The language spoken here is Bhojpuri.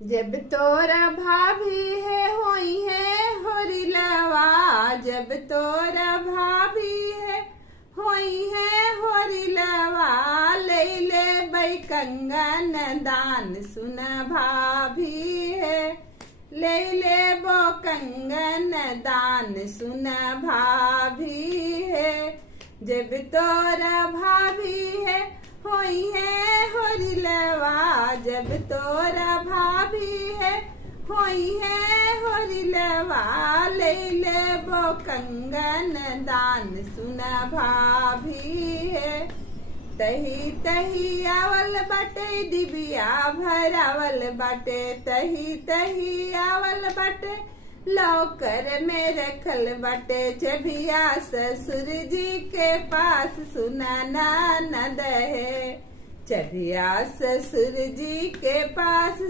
जब तोरा भाभी है होई है होरिलवा, जब तोरा भाभी है होई है होरिलवा, ले ले बै कंगन दान सुन भाभी है, ले ले बो कंगन दान सुन भाभी है। जब तोरा भाभी है होई है होरिलवा, जब तोरा भाभी है होई है होरिलवा, ले ले बो कंगन दान सुन भाभी है। तही तही आवल बाटे डिबिया भरावल बाटे, तही तही आवल बाटे लौकर में रखल बाटे, जबिया ससुर जी के पास सुना ननद है, जबिया ससुर जी के पास